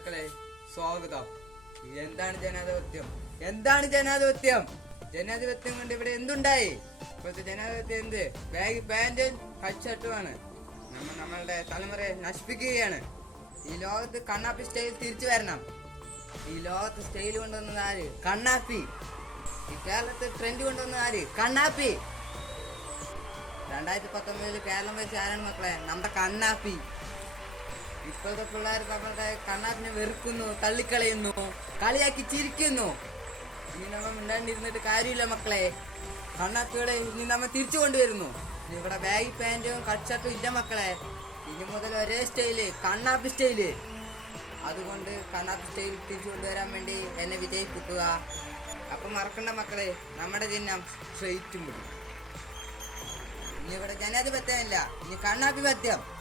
മക്കളെ സ്വാഗതം. എന്താണ് ജനാധിപത്യം? എന്താണ് ജനാധിപത്യം? ജനാധിപത്യം കൊണ്ട് ഇവിടെ എന്തുണ്ടായി? ഇപ്പോഴത്തെ ജനാധിപത്യം എന്ത്? ബാഗ് പാന്റും ഹെഡ്ഷർട്ടുമാണ്. നമ്മളുടെ തലമുറയെ നശിപ്പിക്കുകയാണ്. ഈ ലോകത്ത് കണ്ണാപ്പി സ്റ്റൈൽ തിരിച്ചു വരണം. ഈ ലോകത്ത് സ്റ്റൈൽ കൊണ്ടുവന്നത് ആര്? കണ്ണാപ്പി. ഈ കേരളത്തിൽ ട്രെൻഡ് കൊണ്ടുവന്നത് ആര്? കണ്ണാപ്പി. 2019 കേരളം വെച്ച് ആരാണ് മക്കളെ? നമ്മുടെ കണ്ണാപ്പി. ഇപ്പോഴത്തെ പിള്ളേർ നമ്മുടെ കണ്ണാപ്പിനെ വെറുക്കുന്നു, തള്ളിക്കളയുന്നു, കളിയാക്കി ചിരിക്കുന്നു. ഇനി നമ്മൾ മിണ്ടാണ്ടിരുന്നിട്ട് കാര്യമില്ല മക്കളെ. കണ്ണാപ്പിയോടെ ഇനി നമ്മൾ തിരിച്ചു കൊണ്ടുവരുന്നു. ഇവിടെ ബാഗി പാൻറ്റും കട്ട് ഷർട്ടും ഇല്ല മക്കളെ. ഇനി മുതൽ ഒരേ സ്റ്റൈല്, കണ്ണാപ്പി സ്റ്റൈല്. അതുകൊണ്ട് കണ്ണാപ്പി സ്റ്റൈൽ തിരിച്ചു കൊണ്ടുവരാൻ വേണ്ടി എന്നെ വിജയിപ്പിക്കുക. അപ്പം മറക്കണ്ട മക്കളെ, നമ്മുടെ ചിഹ്നം സ്ട്രെയിറ്റും പിടിക്കും. ഇനി ഇവിടെ ജനാധിപത്യം ഇല്ല, ഇനി കണ്ണാധിപത്യം.